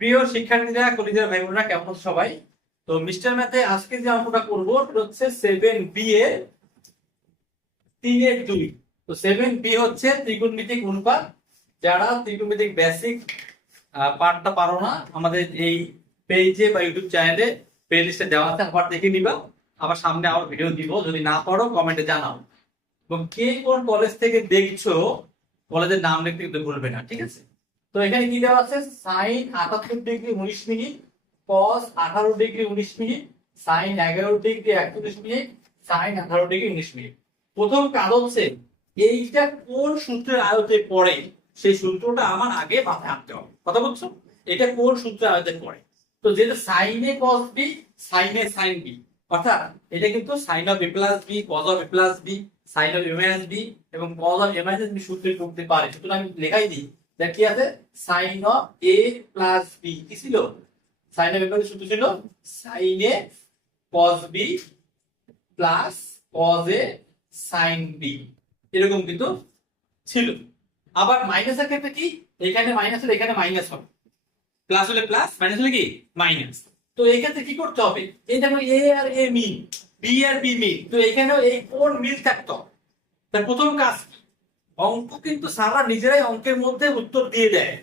প্রিয় শিক্ষার্থীরা, কলিজার ভাই বোনেরা, কেমন আছো সবাই? তো মিস্টার ম্যাথে আজকে যে অঙ্কটা করবো সেটা হচ্ছে 7b এর 3 এর 2। তো 7b হচ্ছে ত্রিকোণমিতিক অনুপাত। যারা ত্রিকোণমিতিক বেসিক পার্টটা পারো না, আমাদের এই পেজে বা ইউটিউব চ্যানেলে প্লে লিস্টে দেওয়া আছে, আবার দেখে নিবা। আবার সামনে আবার ভিডিও দিব, যদি না পারো কমেন্টে জানাও। এবং কে কোন কলেজ থেকে দেখছো কলেজের নাম লিখতে কিন্তু ভুলবে না, ঠিক আছে? তো এখানে কি দেওয়া আছে? Sine 78 degree 19 minute, cos 18 degree 19 minute, sine 11 degree 41 minute, sine 18 degree 19 minute. প্রথম কাজ হচ্ছে এইটা কোন সূত্রের আয়তে পড়ে সেই সূত্রটা আমার আগে মাথায় আনতে হবে। কথা বলছো? এটা কোন সূত্রের আয়তে পড়ে? তো যেটা সাইনে কস বি, সাইনে সাইন বি, অর্থাৎ এটা কিন্তু sine of A plus B, cos of A plus b, sine of a minus b এবং cos of a minus b সূত্রে করতে পারে। সুতরাং আমি লেখাই দিই, দেখ কি আছে? Sine of A plus B কি ছিল? সাইন অফ এ প্লাস সূত্র ছিল sine A cos B plus cos A sine B, এরকম কিন্তু ছিল। আবার মাইনাসের ক্ষেত্রে কি? এখানে মাইনাস হলে এখানে মাইনাস হবে, প্লাস হলে প্লাস, মাইনাস হলে কি মাইনাস। তো এই ক্ষেত্রে কি করতে হবে? এই দেখো এ আর এ মিল, বি আর বি মিল, তো এখানেও এই কোন মিল থাকতো। তার প্রথম কাজ কি? অঙ্ক কিন্তু সারা নিজেরাই অঙ্কের মধ্যে উত্তর দিয়ে দেয়,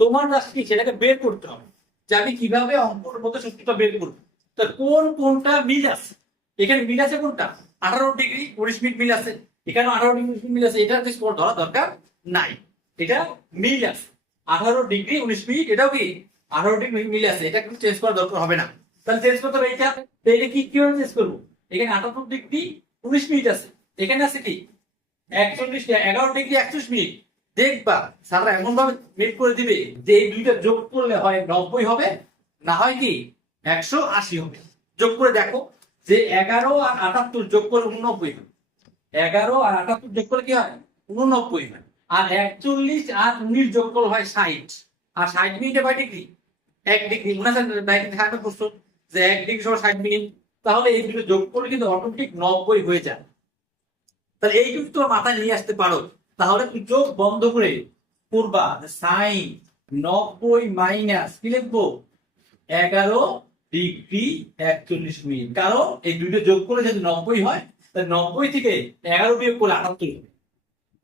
তোমার কাজ কি সেটাকে বের করতে হবে যে আমি কিভাবে অঙ্কের মধ্যে সূত্রটা বের করবো। তার কোন কোনটা মিল আছে? এখানে মিল আছে কোনটা? 18 ডিগ্রি 19 মিনিট মিল আছে, এখানে 18 ডিগ্রি 19 মিনিট আছে। এটা ধরা দরকার নাই, এটা মিল আছে 18 ডিগ্রি 19 মিনিট, এটাও কি 18 ডিগ্রি মিল আছে, এটা কিন্তু চেঞ্জ করার দরকার হবে না। তাহলে চেঞ্জ করতে হবে এইটা। তো এটা কি কিভাবে চেঞ্জ করবো? এখানে 18 ডিগ্রি 19 মিনিট আছে, এখানে আছে কি 11 ডিগ্রি 41 মিনিট। দেখবা স্যাররা এমন ভাবে বের করে দিবে যে এই দুইটা যোগ করলে হয় 90 হবে, না হয় কি 180 হবে। যোগ করে দেখো যে 11 আর 78 যোগ করে 89 হবে। 11 আর 78 যোগ করে কি হয়? 89 হয়। আর 41 আর 19 যোগ করলে হয় 60। আর 60 মিনিটে কয় ডিগ্রি? 1 ডিগ্রি। মনে আছে ডাইরেক্ট প্রশ্ন যে 1 ডিগ্রি সমান 60 মিনিট। তাহলে এই দুটো যোগ করলে কিন্তু অটোমেটিক 90 হয়ে যায়। তাহলে এইটুকু তোমার মাথায় নিয়ে আসতে পারো, তাহলে তুমি চোখ বন্ধ করে করবা সাইন 90 মাইনাস কি লিখবো? 11 ডিগ্রি 41 মিনিট। কারণ এই দুটো যোগ করে যদি 90 হয়, তাহলে 90 থেকে 11 বিয়োগ করে 78 হবে।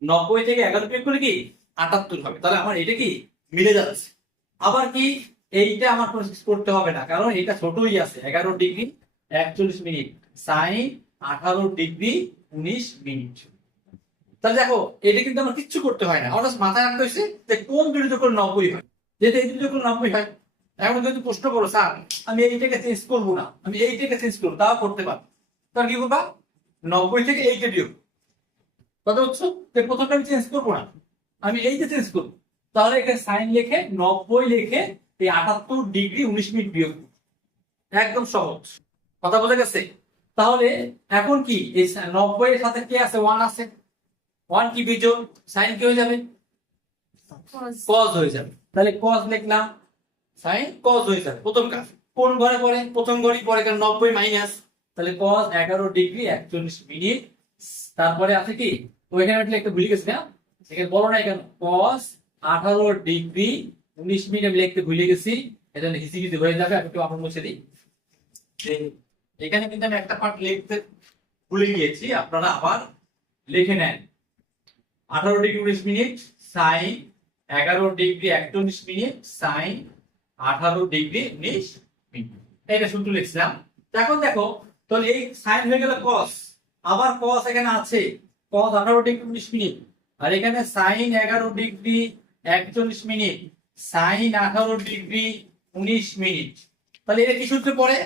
90 থেকে 11 বিয়োগ করে কি 78 হবে। তাহলে আমার এটা কি মিলে যাচ্ছে। আবার কি এইটা আমার প্রসেস করতে হবে না, কারণ এটা ছোটই আছে, 11 degree 41 minute sine 18 degree 19 minute. তাহলে দেখো এটা কিন্তু আমার কিচ্ছু করতে হয় না, আমার মাথায় রাখতে হয়েছে যে কোন দুটো যোগ করলে 90 হয়। যেহেতু এই দুটো যোগ করলে 90 হয়, এখন যদি প্রশ্ন করো স্যার আমি এইটাকে চেঞ্জ করবো না, আমি এইটাকে চেঞ্জ করবো, তাও করতে পারবো। তাহলে কি করবা? 90 থেকে এইটা বিয়োগ। কথা হচ্ছে প্রথমটা আমি চেঞ্জ করবো না, আমি এইটা চেঞ্জ করবো। তাহলে এখানে সাইন লিখে 90 লিখে এই 78 ডিগ্রি 19 মিনিট বিয়োগ করবো। একদম সহজ, কথা বোঝা গেছে? তাহলে এখন কি এই 90 এর সাথে কি আছে? 1 আছে। 1 কি বিজোড়, সাইন কি হয়ে যাবে? কজ হয়ে যাবে। তাহলে কজ লিখলাম, সাইন কজ হয়ে যাবে। প্রথম কাজ কোন ঘরে পড়ে? প্রথম ঘরই পড়ে, কারণ 90 মাইনাস। তাহলে কজ 11 ডিগ্রি 41 মিনিট। তারপরে আছে কি ওইখানে একটা ভুলে গেছি না, এখানে বলো না কেন? কজ 18 ডিগ্রি 19 মিনিট আমি লিখতে ভুলে গেছি, এটা হিসি হিসি হয়ে যাবে। আমি একটু আপনার মুছে দিই। এখানে কিন্তু আমি একটা পার্ট লিখতে ভুলে গিয়েছি, আপনারা আবার লিখে নেন। 18 degree 19 minute sine 11 degree 41 minute sine 18 degree 19 minute. এটা সূত্র লিখছিলাম। এখন দেখো, তাহলে এই সাইন হয়ে গেল কস, আবার কস এখানে আছে, কস 18 ডিগ্রি 19 মিনিট, আর এখানে sine 11 degree 41 minute sine 18 degree 19 minute. তাহলে এটা কি সূত্রে পড়ে?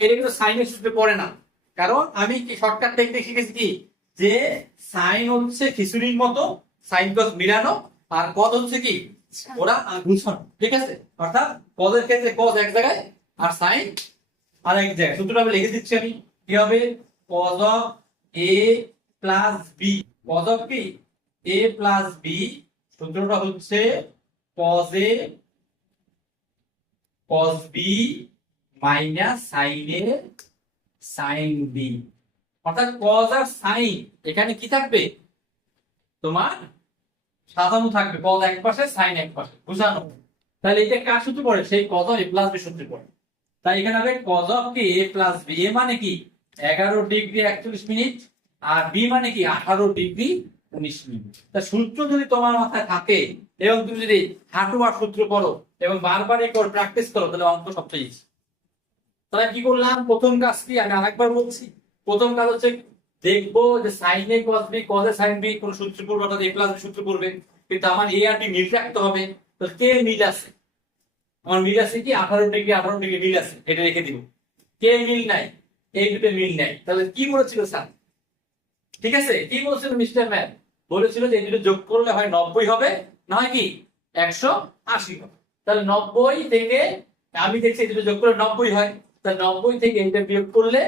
এটা কিন্তু সাইনের সূত্রে পড়ে না, কারণ আমি কি শর্টকাট টেকনিক শিখেছি কি যে সাইন হচ্ছে খিচুড়ির মতো, সাইন কস মিলানো, আর কজ হচ্ছে কি ওরা গুছানো, ঠিক আছে? অর্থাৎ কজের ক্ষেত্রে কজ এক জায়গায় আর সাইন আর এক জায়গায়। সূত্রটা আমি লিখে দিচ্ছি। আমি কি হবে? Cos of A plus B, cos of কি এ প্লাস বি, সূত্রটা হচ্ছে cos A cos B minus sine A sine B. অর্থাৎ কজ আর সাইন এখানে কি থাকবে? তোমার সাজানো থাকবে, কজ এক পাশে সাইন এক পাশে, বুঝানো। তাহলে এটা কার সূত্র পড়ে? সেই cos of a plus b সূত্রে পড়ে। তাই এখানে হবে cos of a plus b, a মানে কি 11 ডিগ্রি 41 মিনিট, আর b মানে কি 18 ডিগ্রি 19 মিনিট। তা সূত্র যদি তোমার মাথায় থাকে এবং তুমি যদি হাঁটুবার সূত্র পড়ো এবং বারবার এই করে প্র্যাকটিস করো, তাহলে অঙ্ক সবচেয়ে ইজি। তাহলে কি করলাম? প্রথম কাজ কি আমি আরেকবার বলছি। প্রথম কাজ হচ্ছে দেখবো যে sin a cos b cos a sin b কোন সূত্র পড়বে, অর্থাৎ a প্লাস b সূত্র পড়বে, কিন্তু আমার a আর b মিল রাখতে হবে। তো কে মিল আছে? আমার মিল আছে কি 18 ডিগ্রি 18 ডিগ্রি মিল আছে, এটা রেখে দিব। কে মিল নাই? এই দুটো মিল নাই। তাহলে কি বলেছিল স্যার? ঠিক আছে, কি বলেছিল মিস্টার ম্যান? বলেছিল যে এই দুটো যোগ করলে হয় 90 হবে, না হয় কি 180 হবে। তাহলে 90 থেকে আমি দেখছি এই দুটো যোগ করলে 90 হয়, তাহলে 90 থেকে এটা বিয়োগ করলে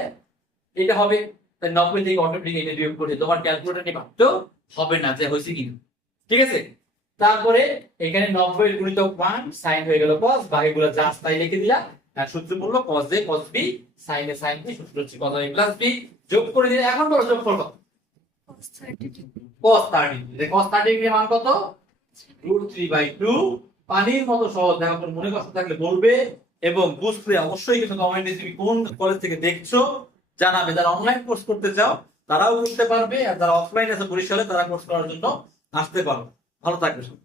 এটা হবে। তাহলে 90 থেকে অটোমেটিক এটা বিয়োগ করলে তোমার ক্যালকুলেটর নিয়ে ভাবতেও হবে না যে হয়েছে কি। ঠিক আছে, তারপরে এখানে 90 এর গুণিতক 1 sin হয়ে গেল cos, বাকিগুলো জাস্ট তাই লিখে দিলাম। আর সূত্র বললো cos a cos b sin a sin b, সূত্র হচ্ছে cos a plus b। যোগ করে দিলে এখন বড় যোগ করব cos 30 cos 30, cos 30 এর মান কত? √3/2। পানির মতো সহজ। দেখো তোর মনে কষ্ট থাকলে বলবে, এবং বুঝলে অবশ্যই কিন্তু কমেন্টে তুমি কোন কলেজ থেকে দেখছো জানাবে। যারা অনলাইন কোর্স করতে চাও তারাও করতে পারবে, আর যারা অফলাইন আছে বরিশালে তারা কোর্স করার জন্য আসতে পারো। ভালো থাকবে সব।